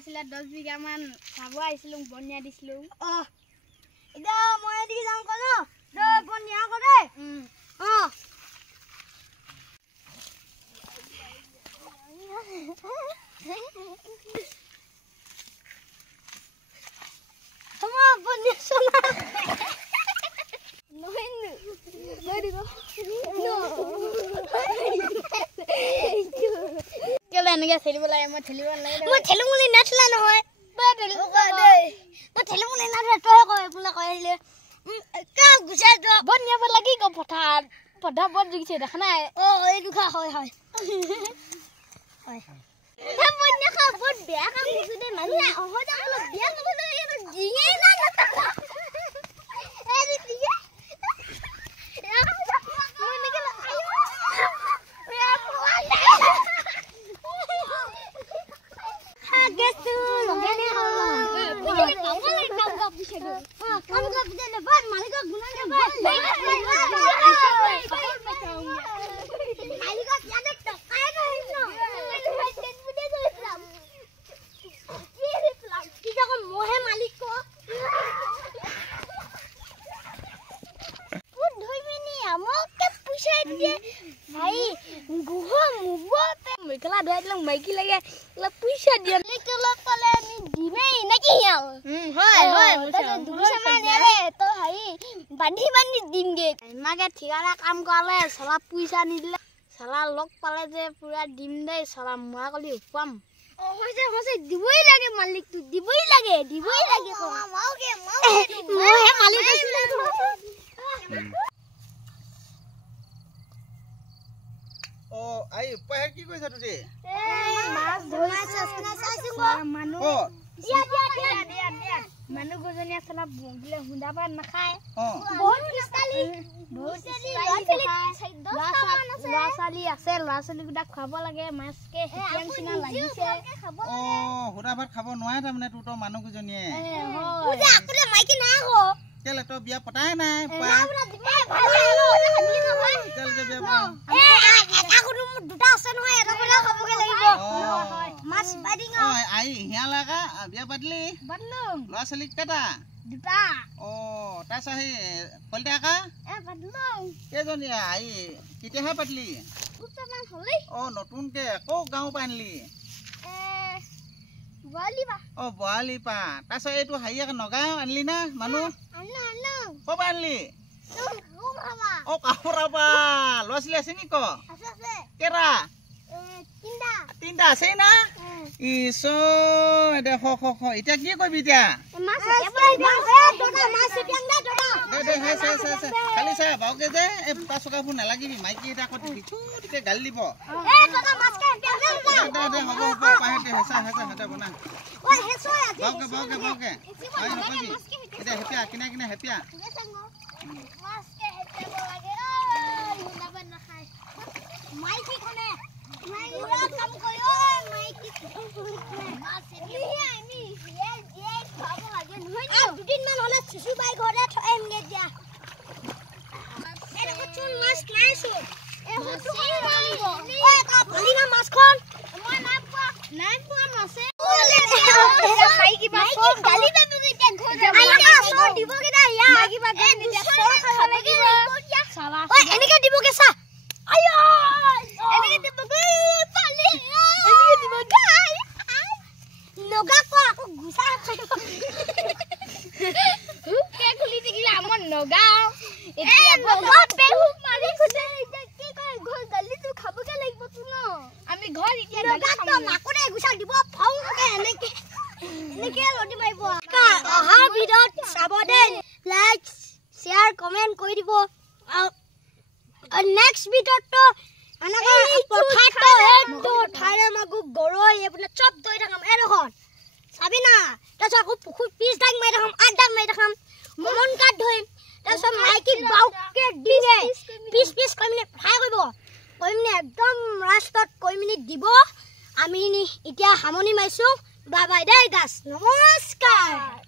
আছিলে 10 বিঘা মান চাব আইছিলো বনিয়া দিছিলো এটা মই এদিকে যাম কো ন তই বনিয়া কৰে বনিয়া সোনা কেলে এনেকে খেলিব লাগে মই খেলিব লাগে মই খেলু মুলি নাথলা নহয় তই খেলু মুলি নাথলা তই কয় বুলা কয় আহিলে কা গুছাই তো বনিয়াব লাগি গো পথাৰ বত জুগিছে দেখা নাই এই দুখা হয় হয় হয় না বনিয়া খা বহুত বেয়া কাম কৰিছে দে মানুহ অহা যাবলে বিয়া নবলে এটো জিয়ে না এৰি দিয়ে মাইকি লাগে পইচা দিয়া কলে আমি দিমেই নাকি হয় হয় তো হাই বান্ধি বান্ধি দিমগে মাকে ঠিকানা কাম কৰালে চলা পইচা নিদিলে চলা লগ পালে যে পুৰা দিম দেই চলা মোৱা কলি উপাম হৈছে হৈছে দিবই লাগে মালিকটো দিবই লাগে মাওকে মহে মালিক আছিলে ও আই পহে কি কইছা তুতে মাছ ধৰিছে মানুহ দিয়া মানুহ গজনীয়া চলা বগিলে হুঁদা পাত নাখায় বহুত পিস্তালি ল'ৰা ছোৱালী আছে ল'ৰা ছোৱালী গোটা খুৱাব লাগে মাছকে হেতিয়াং চিনা লাগিছে ও হুদা ভাত খাব নোৱাৰে তাৰমানে তোৰ মানুহ গুজনীয়ে মাইকি না হো কেলে তো বিয়া পতাই নাই দুটা আছে নহয় এটা বলে খাবগে লাগিব মাছ বাদিং আই হিয়া লাগা বিয়া পাতলি বাদলুং ল'ৰা ছোৱালী কেটা দুটা ও তাছা হে কলটা কা বাদলুং কেজনীয়া আই কেতিয়াহে পাতলি দুটামান হলি ও নতুনকে আকৌ গাঁও পানলি বৰালি পা তাছ এইটো হাইয়া নগাঁও আনলি না মানুহ কবা আনলি ও কাপোৰাবা ল'ৰা ছোৱালী আছে নি ক কেৰা তিনটা আছে না ইছ দে হ এতিয়া কি কৰিবি এতিয়া খালি চা বাওকে যে এই বোকা চোকাবোৰ নালাগিবি মাইকী এটা আকৌ দিছো তেতিয়া গালি দিব হ'ব পাহেতে হেঁচা বনা বাওকে এতিয়া হেপিয়া কিনা হেপিয়া দুদিনমান হলে শিশু বাই ঘৰে থৈম গে দিয়া এৰ হচুন মাছ নাইছো ভালিনা মাছখন মই নাই পোৱা মাছে মাইকি গালি পাবি এতিয়া ঘৰ যাব দিবগে দা ইয়া মাইকি বা গালি দিয়া খাব লাগিব চালা এনেকে দিবগে চা আয়ো এনেকে দিবগে পালি এনেকে দিব গাই নগা কো আকৌ গুছা খাইব কে খুলি দিগিলা আমন নগাও এতিয়া নগা বেহু মাৰি খুদে কি কয় ঘৰ গালিটো খাবগে লাগিব তু ন আমি ঘৰ এতিয়া নগা তো মাকুৰে গুছা দিব ফাউকে এনেকে লডি মাৰিব অহা ভিডিঅ'ত চাব দে লাইক শেয়াৰ কমেন্ট কৰি দিব নেক্সট ভিডিঅ'ত তো আনাকা পথাটো একটো ঠাইৰে মাগু গৰৈ এপনে চব দই থাকাম এৰখন চাবি না তাছ আকৌ পুখুৰ পিছ দাগ মাৰি থাকাম আঠ দাগ মাৰি থাকাম মমন কাট ধৰিম তাছ মাইকি বাউকে দিগে পিছ কইমিনে ফ্ৰাই কৰিব কইমিনে একদম ৰাস্তাত কইমিনে দিব আমি এতিয়া হামনি মাইছো বাই বাই দে গাছ নমস্কাৰ।